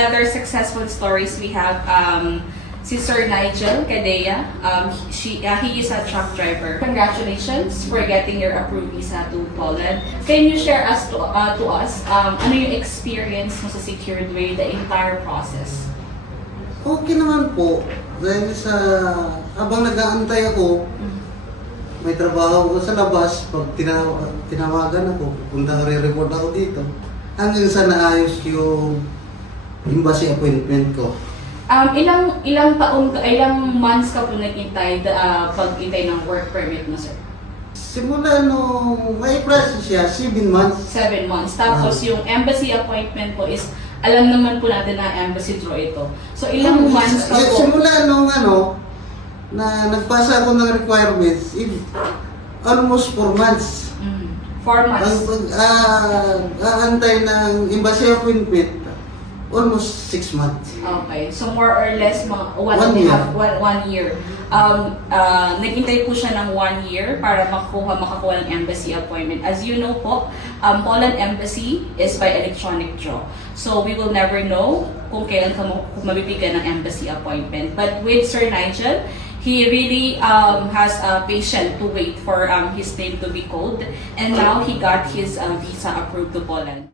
another successful stories we have si Sir Nigel Cadea. He is a truck driver. Congratulations for getting your approved visa to Poland. Can you share to us ano yung experience mo sa secured way, the entire process? Okay naman po. Dahil sa habang nag-aantay ako, may trabaho ko sa labas. Pag tinawagan ako, pupunta re-report ako dito. Hanggang sa naayos yung embassy appointment ko. Ilang months ka po naghintay pag-intay ng work permit mo, sir? Simula nung may process siya, 7 months. 7 months. Tapos yung embassy appointment po is, alam naman po natin na embassy draw ito. So ilang months ka po? Simula nung na nagpasa ako ng requirements, almost 4 months. 4 months. Aantay ng embassy appointment, almost 6 months. Okay. So more or less mga 1 year. Naghintay po siya ng 1 year para makakuha ng embassy appointment. As you know po, Poland Embassy is by electronic draw. So we will never know kung kailan ka mabibigyan ng embassy appointment. But with Sir Nigel, he really has a patient to wait for his name to be called, and now he got his visa approved to Poland.